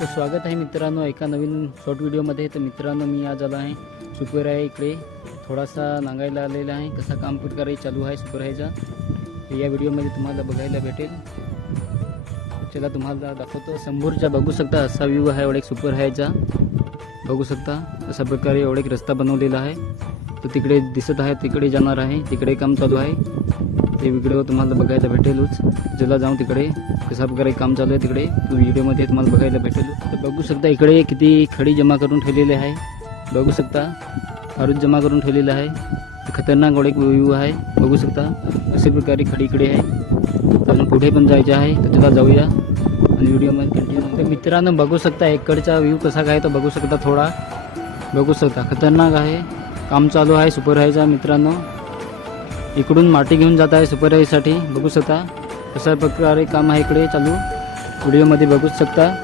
तर स्वागत आहे मित्रांनो एका नवीन शॉर्ट व्हिडिओमध्ये तर मित्रांनो मी आज आलो आहे सुपर आहे इकडे. थोडासा नांगायला आलेला आहे. कसा काम प्रकारे चालू आहे सुपर आहेचा तर या व्हिडिओमध्ये तुम्हाला बघायला भेटेल. चला तुम्हाला दाखवतो. समोरच्या बघू शकता असा व्ह्यू आहे एवढा एक सुपर आहेचा बघू शकता अशा प्रकारे एवढा एक रस्ता बनवलेला आहे. तर तिकडे दिसत आहे तिकडे जाणार आहे. तिकडे काम चालू आहे. ते व्हिडिओ तुम्हाला बघायला भेटेलच. ज्याला जाऊन तिकडे. कशा प्रकारे काम चालू आहे तिकडे. व्हिडिओमध्ये तुम्हाला बघायला भेटेल. तर बघू शकता इकडे किती खडी जमा करून ठेवलेले आहे. बघू शकता हळूच जमा करून ठेवलेलं आहे. खतरनाक एवढे एक व्ह्यू आहे. बघू शकता कशा प्रकारे खडी इकडे आहे. तर अजून पुढे पण जायचं आहे. तर त्याला जाऊया. आणि व्हिडिओमध्ये कंटिन्यू तर मित्रांनो बघू शकता इकडचा व्ह्यू कसा काय तो बघू शकता थोडा. बघू शकता खतरनाक आहे. काम चालू आहे सुपर हायचा मित्रांनो. इकडून माती घेऊन जात आहे सुपर हायसाठी बघू शकता कशा प्रकारे काम आहे इकडे. चालू. व्हिडिओमध्ये बघू शकता.